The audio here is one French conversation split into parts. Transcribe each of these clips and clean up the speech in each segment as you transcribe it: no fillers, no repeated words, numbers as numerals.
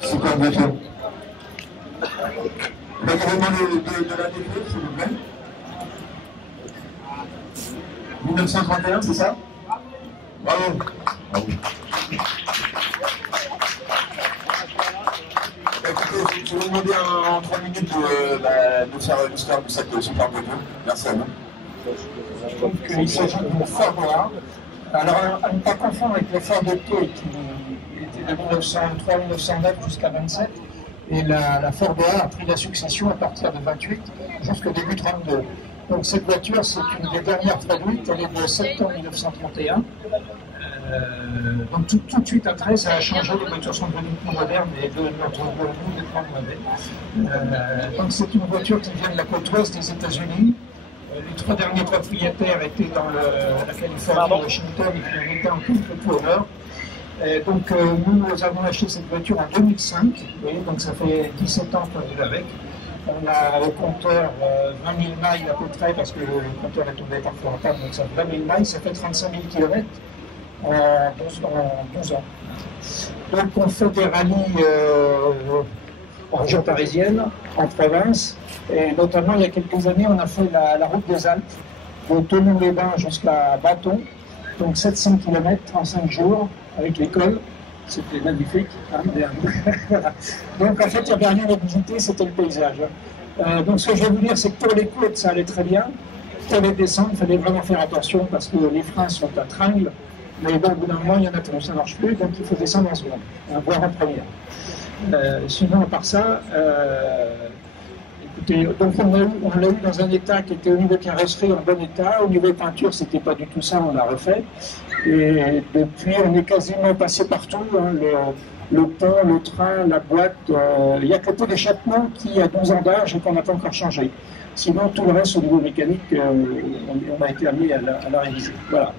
Super voiture. L'agrément de la défilée, s'il vous plaît. 1931, c'est ça? Bravo. Bravo. Écoutez, je vais vous demander en 3 minutes de faire l'histoire de cette super voiture. Merci à vous. Donc il s'agit d'une Ford Noire. Alors à ne pas confondre avec le Ford T qui était de 1903-1909 jusqu'à 27. Et la Ford A a pris la succession à partir de 28 jusqu'au début 32. Donc cette voiture, c'est une des dernières produites, elle est de septembre 1931. Donc tout de suite après, ça a changé, les voitures sont devenues plus modernes et de notre goût des plus modernes. Donc c'est une voiture qui vient de la côte ouest des États-Unis. Les 3 derniers propriétaires étaient dans la Californie, Washington, et puis on était en tout au nord. Donc nous avons acheté cette voiture en 2005, vous voyez, donc ça fait 17 ans qu'on est avec. On a au compteur 20 000 miles à peu près, parce que le compteur est tombé parfois en panne, donc ça fait 20 000 miles, ça fait 35 000 km en 12 ans. Donc on fait des rallyes en région parisienne, en province, et notamment il y a quelques années on a fait la route des Alpes, de Thonon-les-Bains jusqu'à Bâton, donc 700 km, 35 jours, avec l'école. C'était magnifique. Hein, voilà. Donc en fait, il n'y avait rien à visiter, c'était le paysage. Donc ce que je vais vous dire, c'est que pour les côtes, ça allait très bien. Pour les descentes, il fallait vraiment faire attention parce que les freins sont à tringle. Mais bon, au bout d'un moment, il y en a qui ça ne marche plus, donc il faut descendre en seconde, voire en première. Sinon, à part ça, écoutez, donc on l'a eu dans un état qui était au niveau carrosserie en bon état. Au niveau peinture, c'était pas du tout ça, on l'a refait. Et depuis, on est quasiment passé partout, hein, le pont, le train, la boîte. Il n'y a que peu d'échappement qui a 12 ans d'âge et qu'on n'a pas encore changé. Sinon, tout le reste au niveau mécanique, on a été amené à la réviser. Voilà.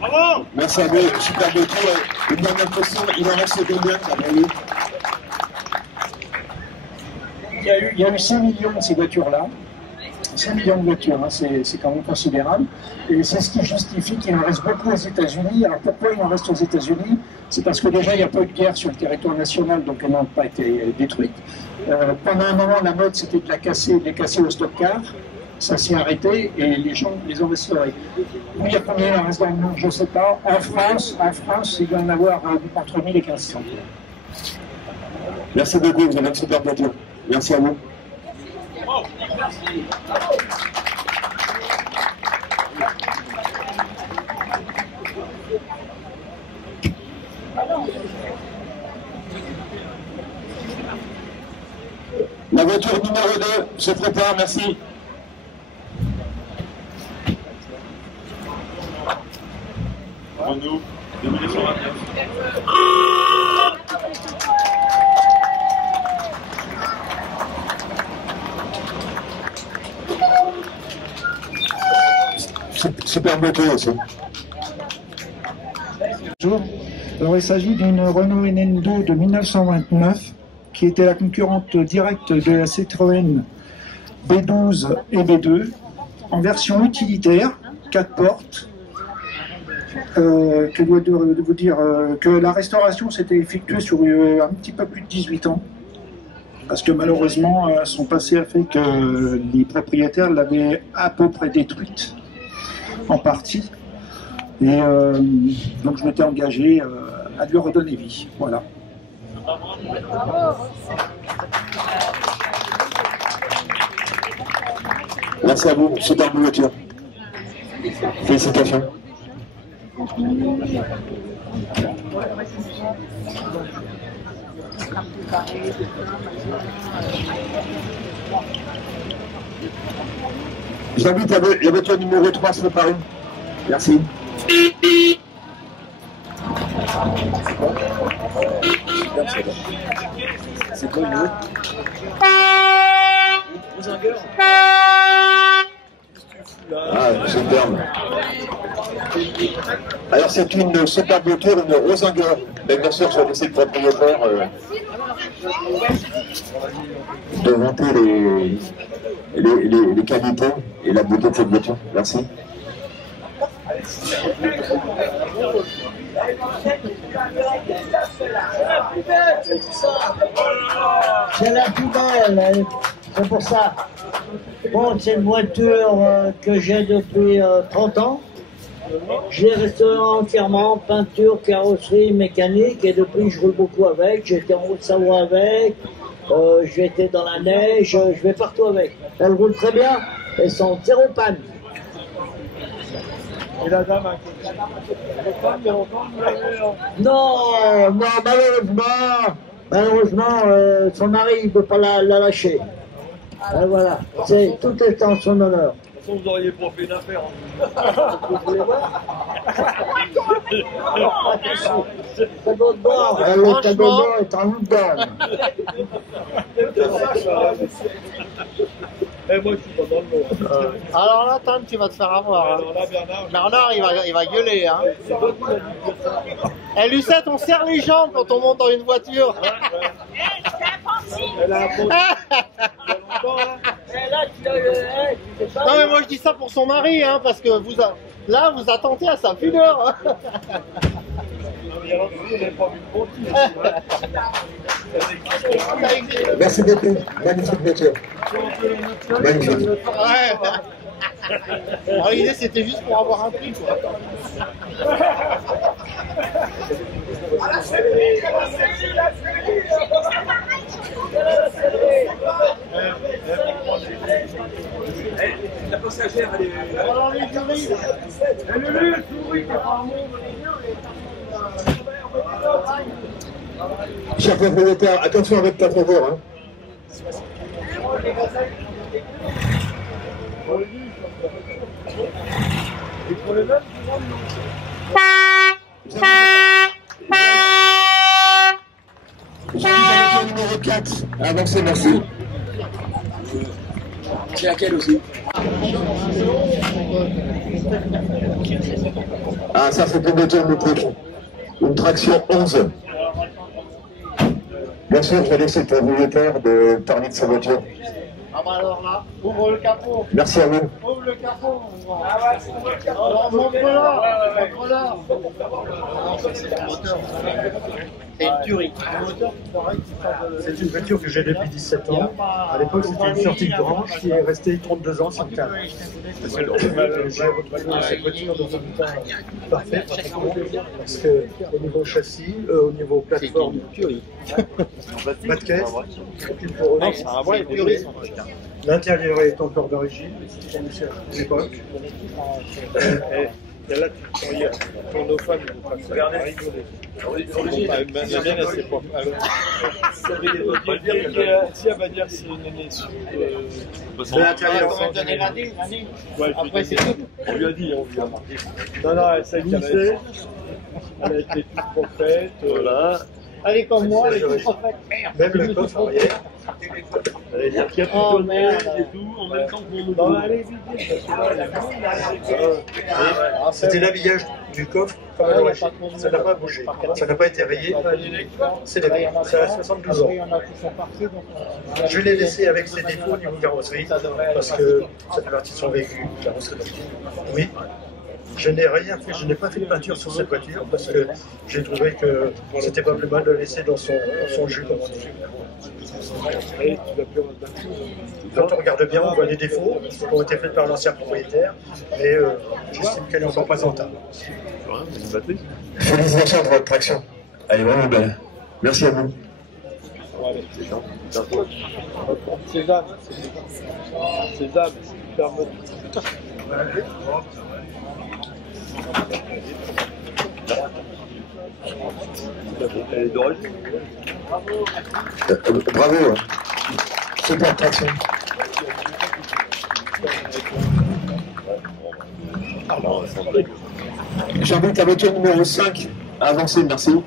Bravo. Merci à vous, super voiture. Une dernière question, il en reste combien à gagner? Il y a eu 5 millions de ces voitures-là. 5 millions de voitures, hein, c'est quand même considérable. Et c'est ce qui justifie qu'il en reste beaucoup aux États-Unis. Alors pourquoi il en reste aux États-Unis? C'est parce que déjà il n'y a pas eu de guerre sur le territoire national, donc elles n'ont pas été détruites. Pendant un moment, la mode c'était de les casser au stock-car. Ça s'est arrêté et les gens les ont restaurés. Il y a combien il en reste dans le monde? Je ne sais pas. En France, il doit y en avoir entre 1000 et 1500. Merci beaucoup, vous avez une super voiture. Merci à vous. La voiture numéro 2 se prépare, merci. Renault 2929. Super voiture aussi. Bonjour. Alors il s'agit d'une Renault NN2 de 1929 qui était la concurrente directe de la Citroën B12 et B2 en version utilitaire, 4 portes. Que dois-je vous dire que la restauration s'était effectuée sur un petit peu plus de 18 ans. Parce que malheureusement, son passé a fait que les propriétaires l'avaient à peu près détruite, en partie. Et donc je m'étais engagé à lui redonner vie. Voilà. Merci à vous, super voiture. Félicitations. J'invite la voiture numéro 3 à se préparer. Merci. C'est quoi le Ah, superbe. Alors c'est une super voiture, une Rosinger. Mais bien sûr, je vais laisser le propriétaire de vanter les qualités et la beauté de cette voiture. Merci. C'est la plus belle, c'est pour ça. Bon, c'est une voiture que j'ai depuis 30 ans. Je l'ai restaurée entièrement, peinture, carrosserie, mécanique, et depuis je roule beaucoup avec. J'étais en Haute-Savoie avec, j'ai été dans la neige, je vais partout avec. Elle roule très bien, elles sont zéro panne. Et la dame, Non, malheureusement, son mari ne peut pas la lâcher. Et voilà, tout est en son honneur. vous auriez pas fait une affaire. Vous voulez voir? Le tableau de bord est en Loudon. Et moi, je suis pas dans le lot. Alors là, Tom, tu vas te faire avoir. Hein. Alors là, Bernard, Bernard, il va gueuler. Hein. Eh, Lucette, on serre les jambes quand on monte dans une voiture. elle a un peu longtemps, là. Non, mais moi, je dis ça pour son mari, hein, parce que là, vous attentez à sa pudeur. Hein. Merci beaucoup. Magnifique voiture. Magnifique. Ouais. Alors, l'idée, c'était juste pour avoir un prix, quoi. La passagère, elle est... Alors, les jurys, Cher propriétaire, attention avec ta faveur. Hein. Numéro 4. Avancez, merci. C'est laquelle aussi? Ah, ça c'est une voiture mythique. Une traction 11. Bien sûr, je vais laisser le propriétaire de parler de sa voiture. ah bah alors là, ouvre le capot. Merci à vous. Ouvre le capot. Alors, montre-la. Montre-la. C'est une tuerie. C'est une voiture que j'ai depuis 17 ans. À l'époque, c'était une sortie de branche qui est restée 32 ans sur le cadre. J'ai retrouvé cette voiture dans un état parfait, parce que au niveau châssis, au niveau plateforme, pas de caisse, aucune couronne. L'intérieur est encore d'origine, c'est à l'époque. Et là, tu tournes aux femmes, ils vont pas se rigoler. L'origine, elle bien, elle sait pas. Si elle va dire que c'est une année sous. L'intérieur, On va donner l'année. Ouais, Après, c'est tout. on lui a dit, on lui a marqué. Non, non, celle qui elle a été toute prophète. Voilà. Elle est comme moi, elle est toute parfaite. même le coffre arrière. Elle a dit qu'il y a plus Oh de merde. et tout, en même temps que mon non, allez vite, C'était l'habillage du coffre. Ça n'a pas bougé. Ça n'a pas été rayé. C'est des rayés. Ça a 72 ans. Je l'ai laissé avec ses défauts au niveau carrosserie parce que ça fait partie de son véhicule. Carrosserie. Oui. Je n'ai rien fait, je n'ai pas fait de peinture sur cette voiture parce que j'ai trouvé que c'était pas plus mal de la laisser dans son jus. Quand on regarde bien, on voit les défauts qui ont été faits par l'ancien propriétaire, mais j'estime qu'elle est encore présentable. Félicitations pour votre traction. Elle est vraiment belle. Merci à vous. Sésame, c'est super beau. Elle est d'origine. Bravo. Hein. Super traction. J'invite la voiture numéro 5 à avancer, merci.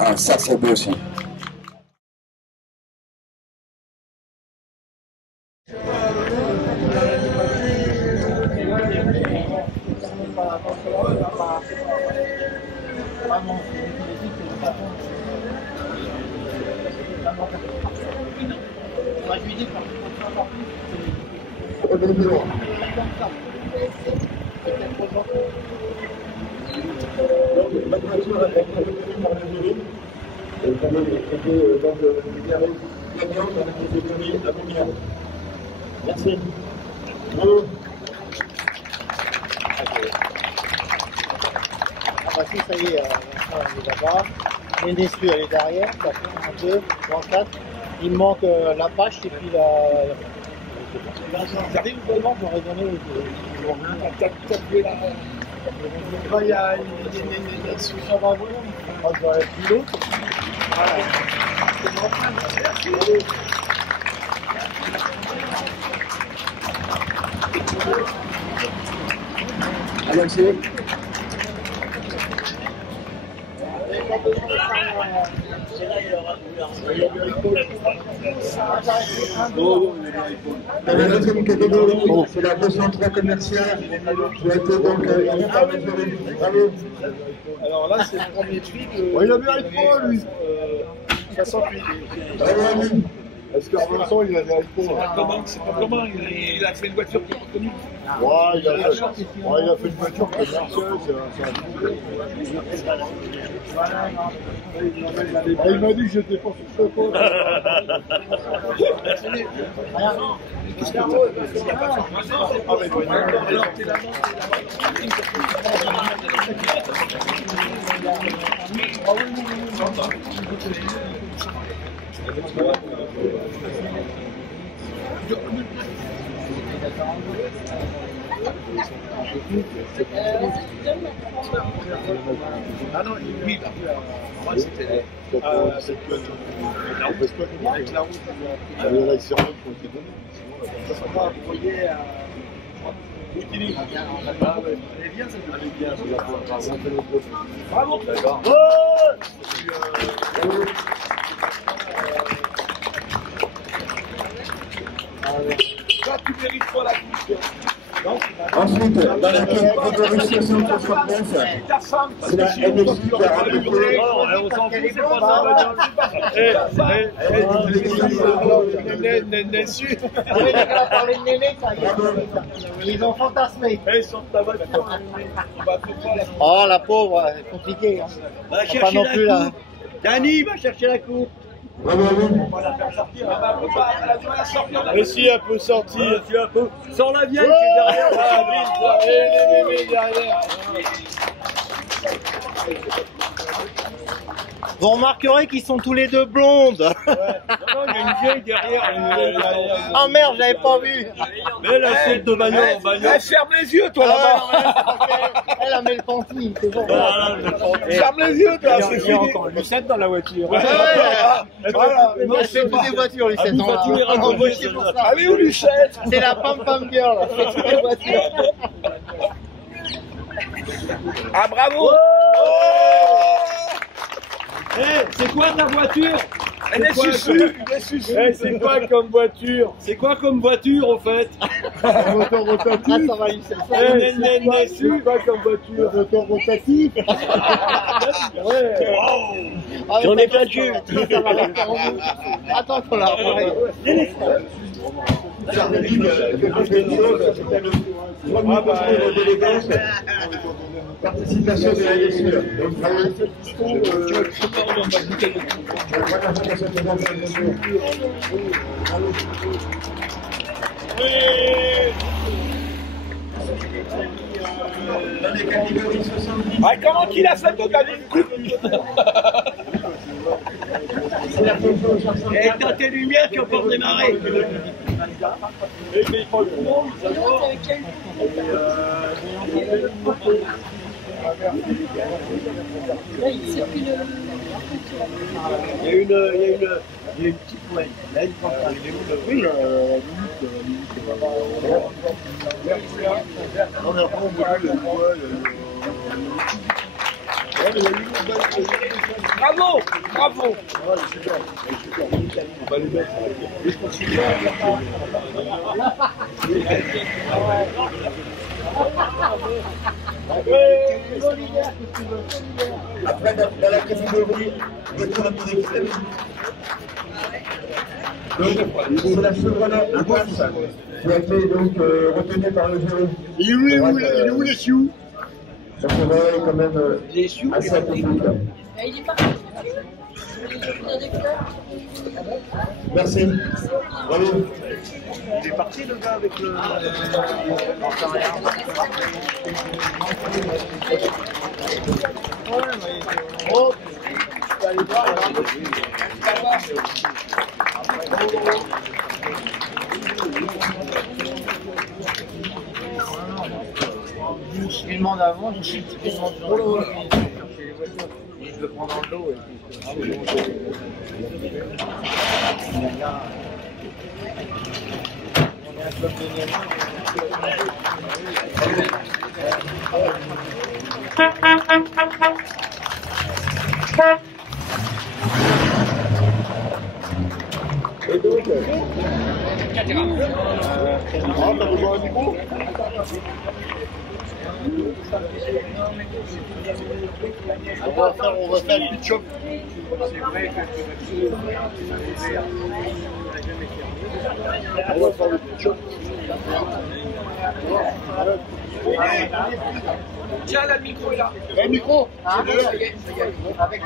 Ah, ça c'est beau aussi. Bonjour. Donc, ma voiture a été retenue par le jury. Et ça va être donc libéré gagnant dans la catégorie à combien? Merci. Bravo. Ah bah si, ça y est, Vincent, elle est là-bas. Nénésu, elle est derrière. 1, 2, 3, 4. Il me manque l'Apache et puis la... Vous avez le moment j'aurais donné il y a une solution dans le volant. Moi j'aurais pris l'autre. Alors, c'est... Dans la deuxième catégorie, c'est la 203 commerciale. Vous êtes donc par le jury. Bravo. Alors là, c'est le premier prix de... Oh, il a mérité pas, lui 68. Bravo à vous. Est-ce qu'en même temps, il a mérité C'est pas commun, il a fait une voiture qui est reconnue. Ouais, il a fait une voiture commerciale, il m'a dit que j'étais pas sur ce pot. Ah non, lui, moi c'était. Avec la route. Bravo. Là, tu mérites pas la couche. Ensuite, dans la catégorie 669, c'est la NSU qui a remporté. On s'en fout, c'est pas ça, Nessu. Ils ont fantasmé. Ils sont de ta voiture. Oh la pauvre, c'est compliqué. Va chercher Pas non la plus là. coupe. Danny va chercher la coupe. Bravo à vous. Mais si, elle peut sortir. Tu un peu. Sors la vieille qui est derrière. Ah, vite, derrière. Vous remarquerez qu'ils sont tous les deux blondes. Non, il y a une vieille derrière. Oh merde, j'avais pas vu. Mais la saute de bagnole en bagnole. Ferme les yeux, toi, là-bas. Elle a mis le panty, c'est bon. Ferme les yeux, toi, c'est Il y a fini. encore Lucette dans la voiture. Voilà. Elle fait toutes les voitures, Lucette. On l'a embauchée pour ça. Allez où, Lucette? C'est la pam-pam girl, elle fait toutes les voitures. Ah, bravo. C'est quoi ta voiture? C'est quoi comme voiture? C'est quoi comme voiture au fait? Moteur rotatif. Ah, ça va, Lucette. C'est quoi comme voiture? Moteur rotatif. J'en ai plein de cul. Ça va rester en bout. Attends qu'on la revoie. Participation de la NSU. Donc, bravo. Dans les catégories 70. Ah, comment qu'il a fait de gagner une coupe? C'est la photo 60. Et t'as tes lumières qui ont pas redémarré. Il y a une petite poêle. Là, une centrale. Oui, On a pas envoyé le Bravo, bravo. On va les mettre à la Après, dans la catégorie voiture un peu extrême, donc c'est la Chevrolet Avance qui a été donc retenue par le jury. Il est où les sioux? Ça serait quand même assez atypique. Il est parti. Merci. Bravo. Il est parti le gars avec le. Oh, tu vas aller voir là. Je lui demande avant, je suis petit demande dans le dos. Je le prends dans le dos. On est un club de Néerlandais. Et donc, T'as besoin d'un micro? On va faire le pitch-up. On va faire le pitch-up. Tiens, le micro est là. Un micro? Ah, C'est là. ça y est. Avec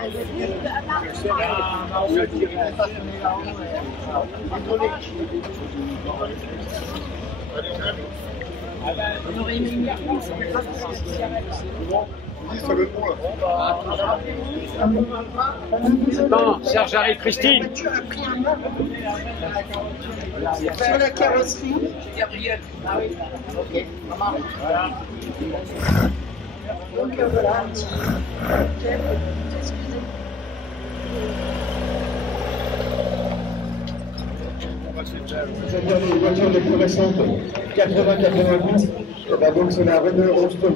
On aurait aimé une micro, ça fait pas Ça veut bon là. Attends, Serge arrive, Christine. sur la carrosserie. Gabriel. Ah oui. ok, ça marche. Voilà. Donc voilà, un petit. Excusez. c'est-à-dire les voitures les plus récentes, 80-88, donc c'est la Renault Roadster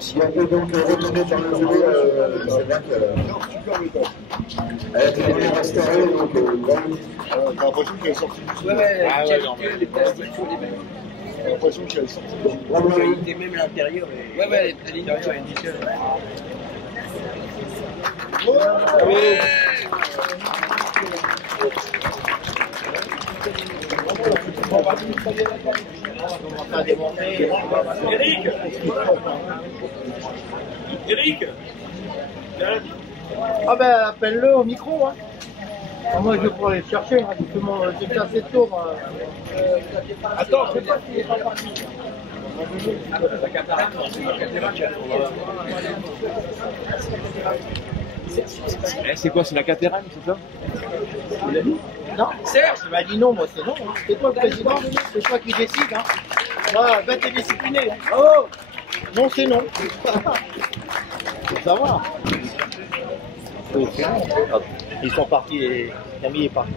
qui a été donc retournée par le jury. C'est vrai qu'elle a été vraiment restaurée, donc T'as l'impression qu'elle est sortie du Ouais, Ah ouais, non, mais- les plastiques sont les mêmes. T'as l'impression qu'elle est sortie du bravo. Même l'intérieur. Ouais, ouais, l'intérieur est nickel. On va démontrer. Eric Eric Ah ben appelle-le au micro. Hein. Ah, moi je pourrais le chercher, hein, justement, j'ai fait assez de tours. Attends, je sais pas s'il est pas parti. La cataracte, c'est la cataracte. C'est quoi, c'est la cataracte, c'est ça? Non, Serge, il m'a dit non, moi c'est non. Hein. C'est toi le président, c'est toi qui décide. Hein. Voilà, ben t'es discipliné. Hein. Oh non, c'est non. Faut savoir. Ils sont partis, Camille est parti.